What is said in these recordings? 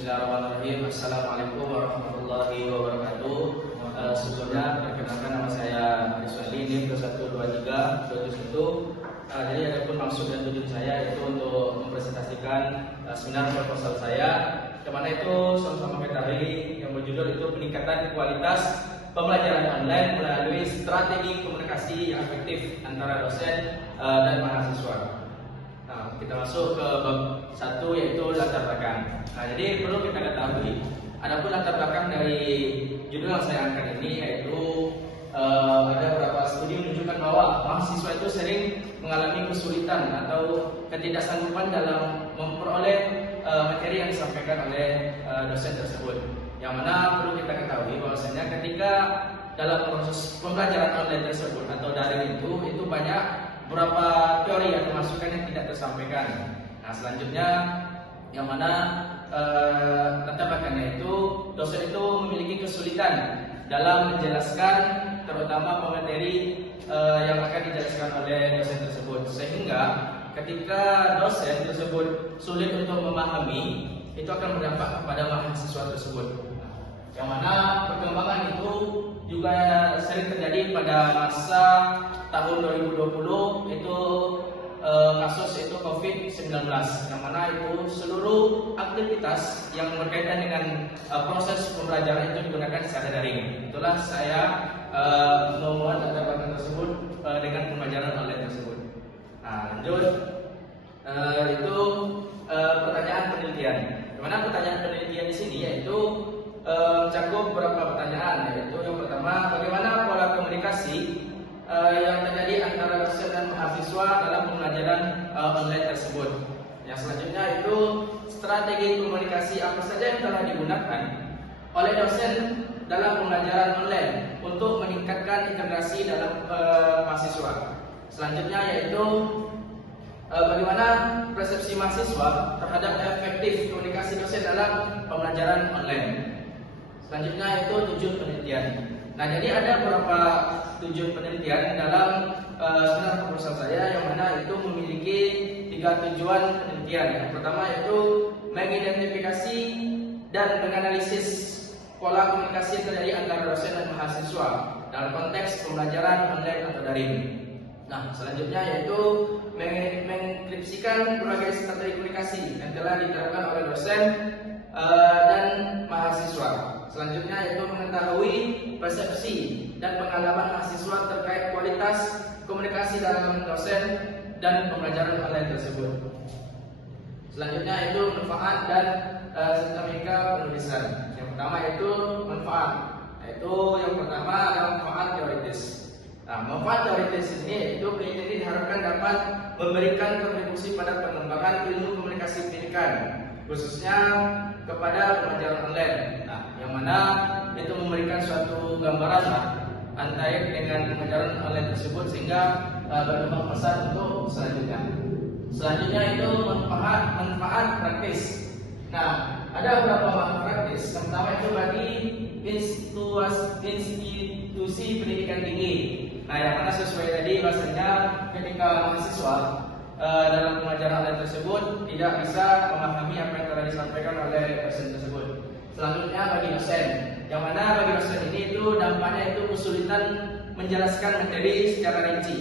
Bismillahirrahmanirrahim. Assalamualaikum warahmatullahi wabarakatuh. Sebelumnya perkenalkan nama saya Ariswali, NIM 12321. Jadi adapun maksud dan tujuan saya yaitu untuk mempresentasikan seminar proposal saya, yang mana itu sama-sama ketahui yang berjudul itu peningkatan kualitas pembelajaran online melalui strategi komunikasi yang efektif antara dosen dan mahasiswa. Nah, kita masuk ke bab 1 yaitu latar belakang. Nah, jadi perlu kita ketahui, adapun latar belakang dari judul yang saya angkat ini yaitu ada beberapa studi menunjukkan bahwa mahasiswa itu sering mengalami kesulitan atau ketidaksanggupan dalam memperoleh materi yang disampaikan oleh dosen tersebut. Yang mana perlu kita ketahui bahwasanya ketika dalam proses pembelajaran online tersebut atau daring itu banyak beberapa teori atau masukan yang tidak tersampaikan. Nah, selanjutnya yang mana latar belakangnya itu dosen itu memiliki kesulitan dalam menjelaskan terutama pemateri yang akan dijelaskan oleh dosen tersebut, sehingga ketika dosen tersebut sulit untuk memahami, itu akan berdampak kepada mahasiswa tersebut. Yang mana perkembangan itu juga sering terjadi pada masa tahun 2020 itu kasus itu COVID-19, yang mana itu seluruh aktivitas yang berkaitan dengan proses pembelajaran itu digunakan secara daring. Itulah saya membuat latar belakang tersebut dengan pembelajaran online tersebut. Nah, lanjut itu pertanyaan penelitian. Dimana pertanyaan penelitian di sini yaitu mencakup beberapa pertanyaan, yaitu yang pertama, bagaimana pola komunikasi yang terjadi antara dosen dan mahasiswa dalam pembelajaran online tersebut. Yang selanjutnya itu strategi komunikasi apa saja yang telah digunakan oleh dosen dalam pembelajaran online untuk meningkatkan integrasi dalam mahasiswa. Selanjutnya yaitu bagaimana persepsi mahasiswa terhadap efektif komunikasi dosen dalam pembelajaran online. Selanjutnya itu tujuan penelitian. Nah, jadi ada beberapa tujuan penelitian dalam seminar proposal saya, yang mana itu memiliki 3 tujuan penelitian. Yang pertama yaitu mengidentifikasi dan menganalisis pola komunikasi yang terjadi antara dosen dan mahasiswa dalam konteks pembelajaran online atau daring. Nah, selanjutnya yaitu mengenkripsikan berbagai strategi komunikasi yang telah diterapkan oleh dosen dan mahasiswa. Selanjutnya yaitu mengetahui persepsi dan pengalaman mahasiswa terkait kualitas komunikasi dalam dosen dan pembelajaran online tersebut. Selanjutnya yaitu manfaat dan sistematika penulisan. Yang pertama yaitu manfaat, yaitu yang pertama adalah manfaat teoritis. Nah, manfaat teoritis ini yaitu penelitian ini diharapkan dapat memberikan kontribusi pada pengembangan ilmu komunikasi pendidikan, khususnya kepada pembelajaran online. Nah, yang mana itu memberikan suatu gambaran antara dengan pembelajaran online tersebut, sehingga berkembang pesat untuk selanjutnya. Selanjutnya itu manfaat praktis. Nah, ada beberapa manfaat praktis. Yang pertama itu bagi institusi pendidikan tinggi. Nah, yang mana sesuai tadi bahasanya ketika mahasiswa dalam pembelajaran online tersebut tidak bisa memahami apa yang telah disampaikan oleh dosen tersebut. Selanjutnya bagi dosen, yang mana bagi dosen ini itu dampaknya itu kesulitan menjelaskan materi secara rinci.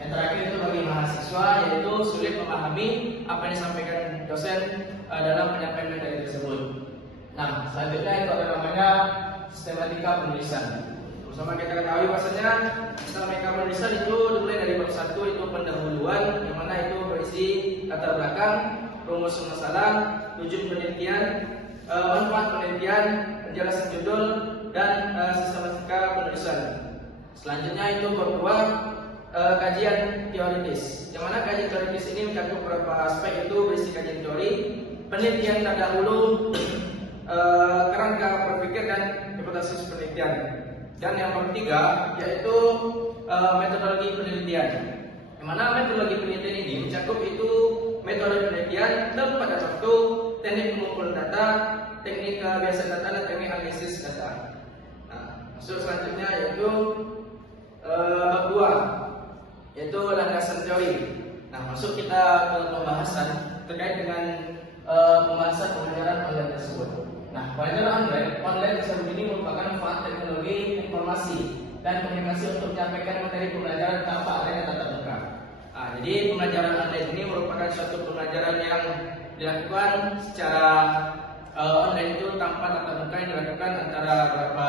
Yang terakhir itu bagi mahasiswa, yaitu sulit memahami apa yang disampaikan dosen dalam penyampaian materi tersebut. Nah, selanjutnya itu ada namanya sistematika penulisan. Bersama kita ketahui bahasanya sistematika penulisan itu dimulai dari bab 1 itu pendahuluan, yang mana itu berisi latar belakang, rumus masalah, tujuan penelitian, manfaat penelitian, penjelasan judul, dan sistematika penulisan. Selanjutnya itu bab 2 kajian teoritis, yang mana kajian teoritis ini mencakup beberapa aspek, itu berisi kajian teori, penelitian terdahulu, kerangka berpikir dan hipotesis penelitian. Dan yang ketiga yaitu metodologi penelitian, yang mana metodologi penelitian ini mencakup itu metode penelitian, tempat dan waktu, teknik mengumpul data, teknik kebiasaan data, dan teknik analisis data. Nah, masuk selanjutnya yaitu bab 2 yaitu landasan teori. Nah, masuk kita ke pembahasan terkait dengan pembahasan pembelajaran online tersebut. pelajaran online tersebut ini merupakan manfaat teknologi informasi dan komunikasi untuk menyampaikan materi pembelajaran tanpa adanya tatap muka. Jadi pembelajaran online ini merupakan suatu pembelajaran yang dilakukan secara online itu tanpa tatap muka yang dilakukan antara beberapa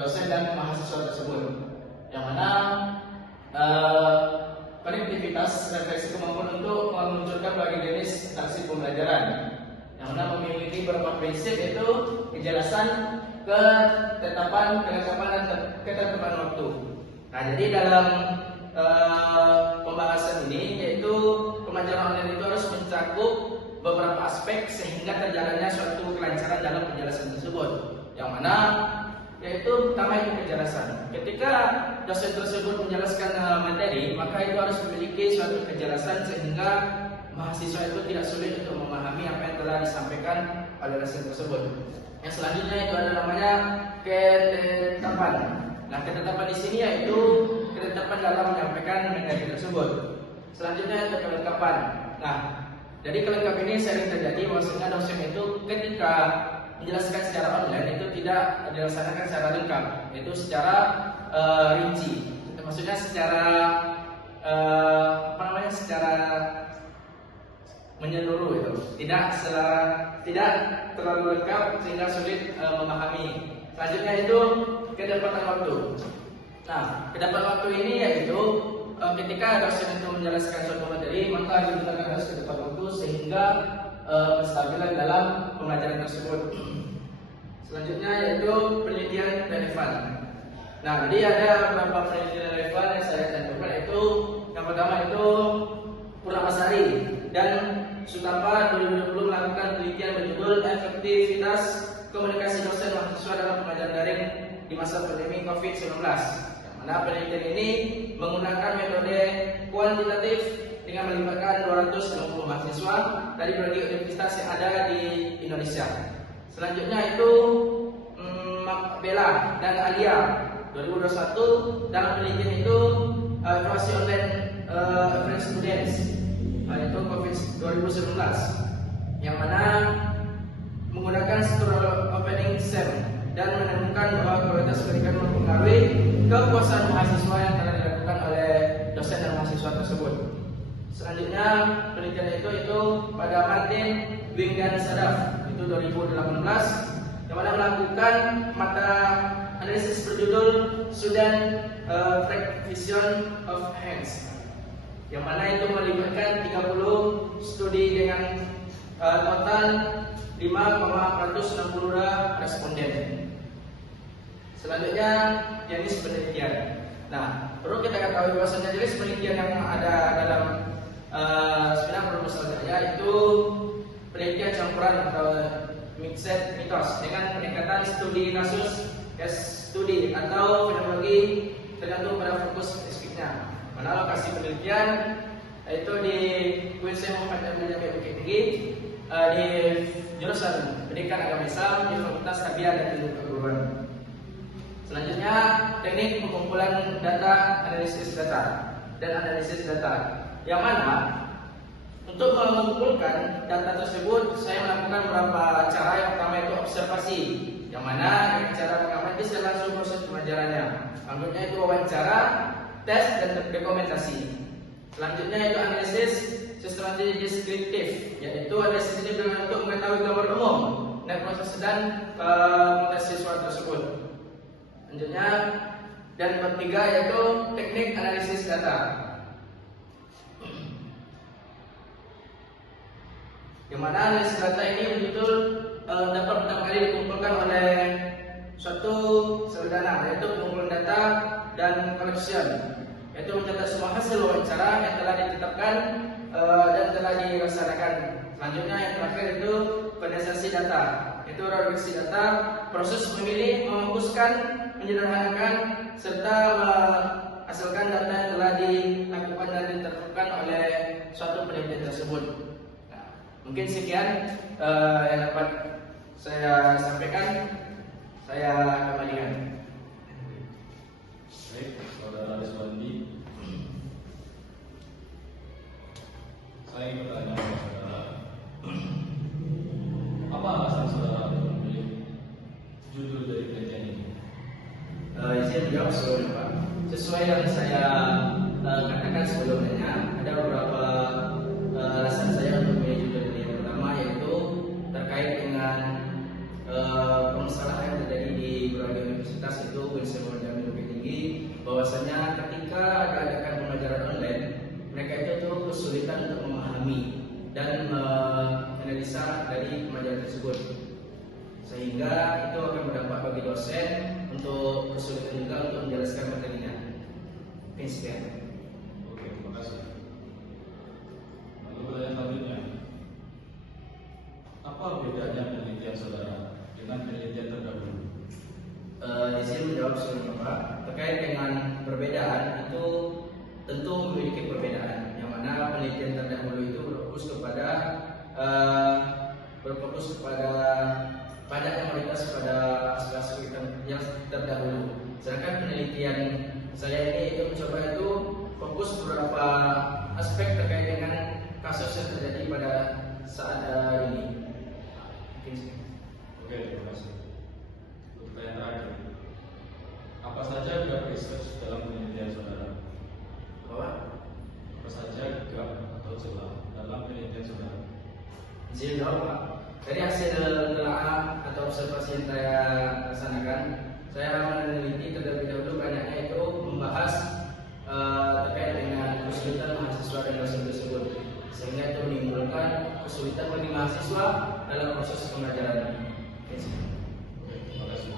dosen dan mahasiswa tersebut, yang mana konektivitas refleksi kemampuan untuk memunculkan berbagai jenis interaksi pembelajaran, yang mana memiliki beberapa prinsip, yaitu kejelasan, ketetapan, kelengkapan, dan ketetapan waktu. Jadi dalam pembahasan ini, yaitu pembelajaran online itu harus mencakup beberapa aspek sehingga terjalannya suatu kelancaran dalam penjelasan tersebut, yang mana yaitu pertama itu kejelasan. Ketika dosen tersebut menjelaskan materi, maka itu harus memiliki suatu kejelasan sehingga mahasiswa itu tidak sulit untuk memahami apa yang telah disampaikan oleh dosen tersebut. Yang selanjutnya itu ada namanya ketetapan. Ketetapan di sini yaitu ketetapan dalam menyampaikan materi tersebut. Selanjutnya itu kelengkapan. Jadi kelengkapan ini sering terjadi bahwasanya dosen itu ketika menjelaskan secara online itu tidak dilaksanakan secara lengkap, yaitu secara rinci. Maksudnya secara secara menyeluruh itu, tidak terlalu lengkap sehingga sulit memahami. Selanjutnya itu kedapatan waktu. Kedapatan waktu ini yaitu ketika dosen itu menjelaskan suatu materi, maka dibutuhkan harus kedapatan waktu sehingga kestabilan dalam pembelajaran tersebut. Selanjutnya yaitu penelitian relevan. Jadi ada beberapa penelitian relevan yang saya cantumkan, yaitu yang pertama itu Purnamasari dan Sutapa 2020 melakukan penelitian berjudul efektivitas komunikasi dosen mahasiswa dalam pembelajaran daring di masa pandemi COVID-19. Yang mana penelitian ini menggunakan metode kuantitatif dengan melibatkan 250 mahasiswa dari berbagai universitas yang ada di Indonesia. Selanjutnya itu Bella dan Alia 2021 dalam penelitian itu evaluasi online French students, yaitu COVID 2019, yang mana menggunakan struktur opening sem dan menemukan bahwa kualitas pendidikan mempengaruhi kepuasan mahasiswa yang telah dilakukan oleh dosen dan mahasiswa tersebut. Selanjutnya penelitian itu pada Martin, Wing dan Sadaf itu 2018, yang mana melakukan mata analisis berjudul Student Practitioner of Hands, yang mana itu melibatkan 30 studi dengan total 5,462 responden. Selanjutnya jenis penelitian. Perlu kita ketahui bahwasanya jenis penelitian yang ada dalam seminar proposal saya itu penelitian campuran atau mixed mitos dengan peningkatan studi kasus, case studi atau fenomenologi tergantung pada fokus spesifiknya. Mana lokasi penelitian yaitu di UNC Muhammad Abdul Bukit Tinggi, di jurusan Pendidikan Agama Islam di Fakultas Tarbiyah dan Ilmu Keguruan. Selanjutnya teknik pengumpulan data, analisis data dan analisis data, yang mana untuk mengumpulkan data tersebut saya melakukan beberapa cara. Yang pertama itu observasi, yang mana dengan cara mengamati langsung proses pembelajarannya. Selanjutnya itu wawancara, tes dan dokumentasi. Selanjutnya itu analisis sistematis deskriptif, yaitu analisis ini untuk mengetahui gambar umum dan proses dan komunitas siswa tersebut. Selanjutnya dan ketiga yaitu teknik analisis data, yang mana analisis data ini betul dapat pertama kali dikumpulkan oleh suatu sarjana, yaitu pengumpulan data dan collection, yaitu mencatat semua hasil wawancara yang telah ditetapkan dan telah dilaksanakan. Selanjutnya yang terakhir itu kondensasi data, yaitu reduksi data, proses memilih, memutuskan, menyederhanakan, serta menghasilkan data yang telah dilakukan dan ditentukan oleh suatu penelitian tersebut. Mungkin sekian yang dapat saya sampaikan. Saya kembalikan. Baik, saudara Rizwandi. Saya ingin bertanya kepada saudara, apa alasan menjawab sebelumnya Pak. Sesuai yang saya katakan sebelumnya, ada beberapa alasan saya untuk memilih judul ini. Yang pertama yaitu terkait dengan permasalahan yang terjadi di berbagai universitas, itu Wilson dan Bukit Tinggi, bahwasanya ketika diadakan pembelajaran online, mereka itu kesulitan untuk memahami dan menganalisa dari pembelajaran tersebut, sehingga itu akan berdampak bagi dosen untuk kesulitan juga untuk menjelaskan materinya. Oke, sekian. Oke, terima kasih. Lalu pertanyaan selanjutnya, apa bedanya penelitian saudara dengan penelitian terdahulu? Di sini menjawab sebelum Bapak terkait dengan perbedaan itu tentu memiliki perbedaan, yang mana penelitian terdahulu itu berfokus kepada banyaknya mayoritas pada aspek yang terdahulu. Sedangkan penelitian saya ini itu mencoba itu fokus beberapa aspek terkait dengan kasus yang terjadi pada saat ini. Oke, terima kasih. Untuk pertanyaan terakhir, apa saja gap research dalam penelitian saudara? Apa saja gap atau celah dalam penelitian saudara? Izin jawab Pak. Dari hasil telaah atau observasi yang saya laksanakan, saya meneliti terlebih dahulu banyaknya itu membahas terkait dengan kesulitan mahasiswa dan dosen tersebut, sehingga itu menimbulkan kesulitan bagi mahasiswa dalam proses pembelajaran. Oke, terima kasih.